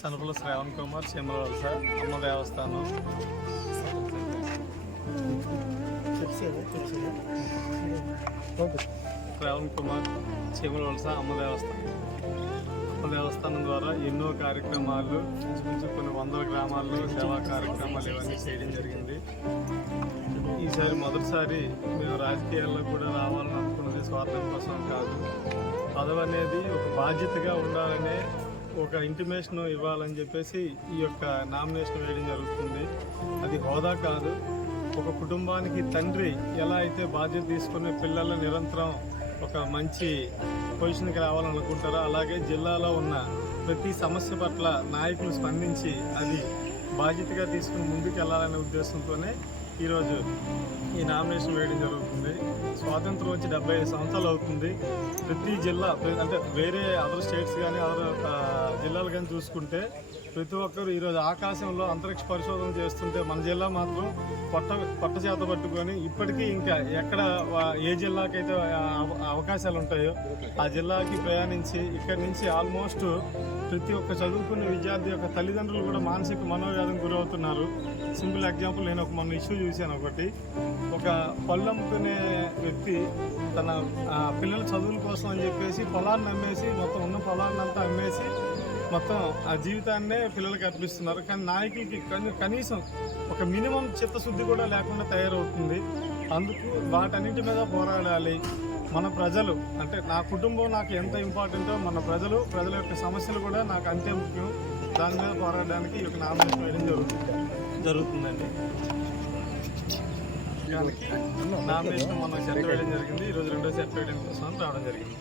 సనపుల శ్రావణ్ కుమార్ సిమలవలస అమ్మ దేవస్థానం. శ్రావణ్ కుమార్ సిమలవలస అమ్మ దేవస్థానం. అమ్మ దేవస్థానం ద్వారా ఎన్నో కార్యక్రమాలు కొన్ని వందల గ్రామాల్లో సేవా కార్యక్రమాలు ఇవన్నీ చేయడం జరిగింది. ఈసారి మొదటిసారి మేము రాజకీయాల్లో కూడా రావాలని అనుకున్నది స్వార్థం కోసం కాదు. పదవి అనేది ఒక బాధ్యతగా ఉండాలనే ఒక ఇంటిమేషన్ ఇవ్వాలని చెప్పేసి ఈ యొక్క నామినేషన్ వేయడం జరుగుతుంది. అది హోదా కాదు. ఒక కుటుంబానికి తండ్రి ఎలా అయితే బాధ్యత తీసుకుని పిల్లల నిరంతరం ఒక మంచి పొజిషన్కి రావాలనుకుంటారో అలాగే జిల్లాలో ఉన్న ప్రతి సమస్య పట్ల నాయకులు స్పందించి అది బాధ్యతగా తీసుకుని ముందుకు వెళ్ళాలనే ఉద్దేశంతోనే ఈరోజు ఈ నామినేషన్ వేయడం జరుగుతుంది. స్వాతంత్రం వచ్చి డెబ్బై ఐదు సంవత్సరాలు అవుతుంది. ప్రతి జిల్లా అంటే వేరే అదర్ స్టేట్స్ కానీ అదర్ జిల్లాలు కానీ చూసుకుంటే ప్రతి ఒక్కరు ఈరోజు ఆకాశంలో అంతరిక్ష పరిశోధన చేస్తుంటే మన జిల్లా మాత్రం పొట్ట పొట్ట చేత పట్టుకొని ఇప్పటికీ ఇంకా ఎక్కడ ఏ జిల్లాకైతే అవ- అవకాశాలు ఉంటాయో ఆ జిల్లాకి ప్రయాణించి ఇక్కడి నుంచి ఆల్మోస్ట్ ప్రతి ఒక్క చదువుకునే విద్యార్థి యొక్క తల్లిదండ్రులు కూడా మానసిక మనోవ్యాధం గురవుతున్నారు. సింపుల్ ఎగ్జాంపుల్ నేను ఒక మొన్న ఇష్యూ చూశాను ఒకటి. ఒక పళ్ళు అమ్ముకునే వ్యక్తి తన ఆ, పిల్లల చదువుల కోసం అని చెప్పేసి పొలాన్ని అమ్మేసి మొత్తం ఉన్న పొలాన్ని అంతా అమ్మేసి మొత్తం ఆ జీవితాన్నే పిల్లలకి అర్పిస్తున్నారు. కానీ నాయకులకి కనీసం ఒక మినిమం చిత్తశుద్ధి కూడా లేకుండా తయారవుతుంది. అందుకు వాటన్నిటి మీద పోరాడాలి. మన ప్రజలు అంటే నా కుటుంబం నాకు ఎంత ఇంపార్టెంటో మన ప్రజలు ప్రజల యొక్క సమస్యలు కూడా నాకు అంతే ముఖ్యం. దాని మీద పోరాడడానికి ఈ యొక్క నామినేషన్ వేయడం జరుగుతుంది. జరుగుతుందండి. నామినేషన్ మొన్న సెట్ వేయడం జరిగింది. ఈరోజు రెండో సెట్ వేయడం కోసం రావడం జరిగింది.